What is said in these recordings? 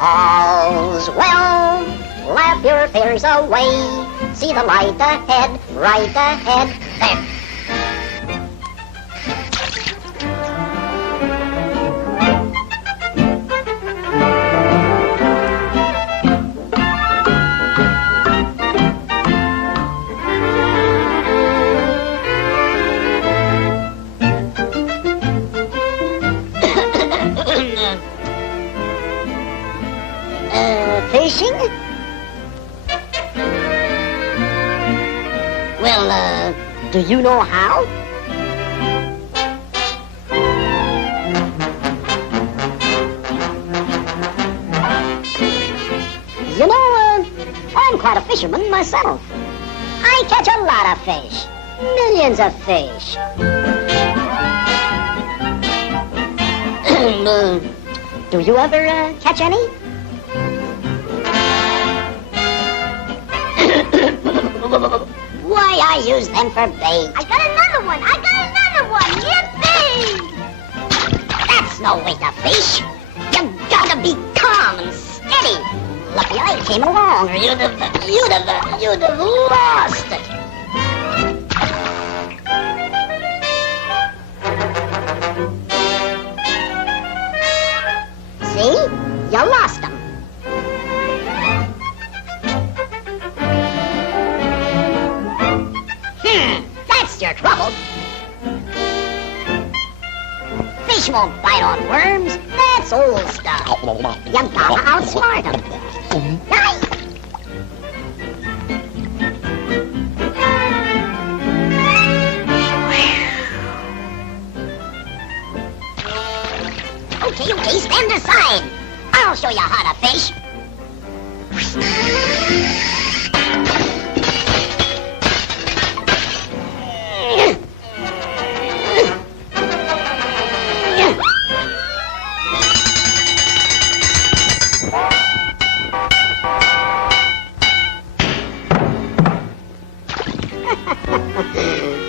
All's well, laugh your fears away. See the light ahead, right ahead, there. Fishing? Well, do you know how? You know, I'm quite a fisherman myself. I catch a lot of fish. Millions of fish. Do you ever catch any? Why, I use them for bait. I got another one! I got another one! Yippee! That's no way to fish. You gotta be calm and steady. Lucky I came along, or you'd have lost it. See? You lost them. That's your trouble. Fish won't bite on worms. That's old stuff. You gotta outsmart them. Okay, stand aside. I'll show you how to fish.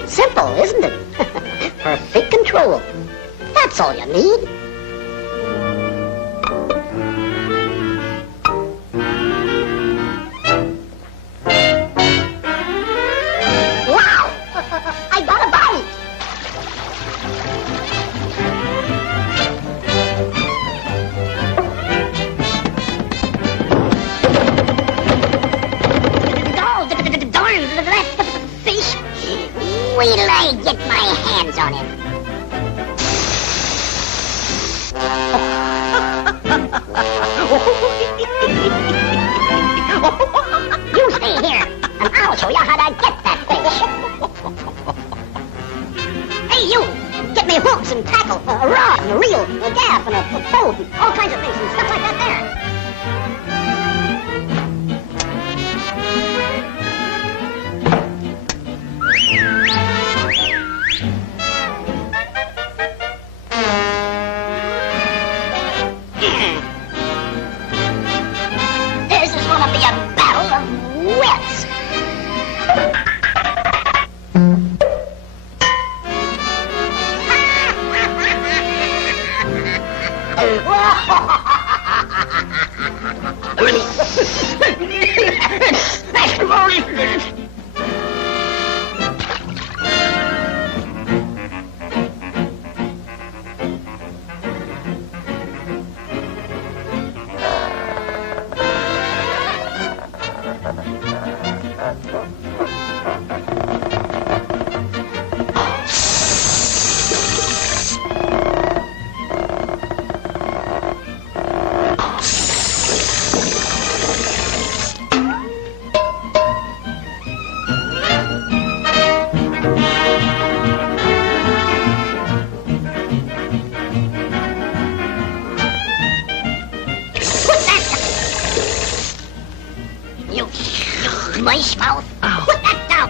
Simple, isn't it? Perfect control. That's all you need. Wow! I got a bite! Oh, darn, that fish! Wait till I get my hands on him. You stay here, and I'll show you how to get that fish. Hey, you! Get me hooks and tackle, a rod and a reel, a gaff and a boat, and all kinds of things and stuff like that there. This is gonna be a battle of wits. Mice mouth. Oh. Put that down.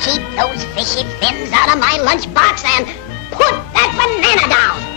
Keep those fishy fins out of my lunchbox and put that banana down.